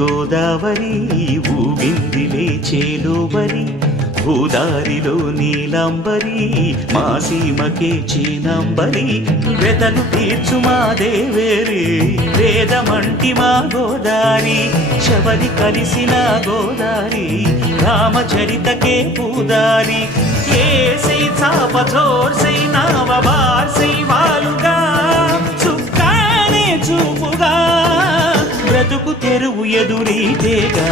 గోదావరి ఊగిందిలే చేలోబరి భూదారిలో నీలంబరి మా సీమకే చీనంబరి వెతలు తీర్చు మా దేవేరి వేదమంటి మా గోదారి శబరి కలిసిన గోదారి రామచరితకే పూదారి ఏసై చాప చోర్సై నావ బార్సై వాలుగా చుక్కానే చూపుగా బ్రతుకు తెరువు ఎదురీతేగా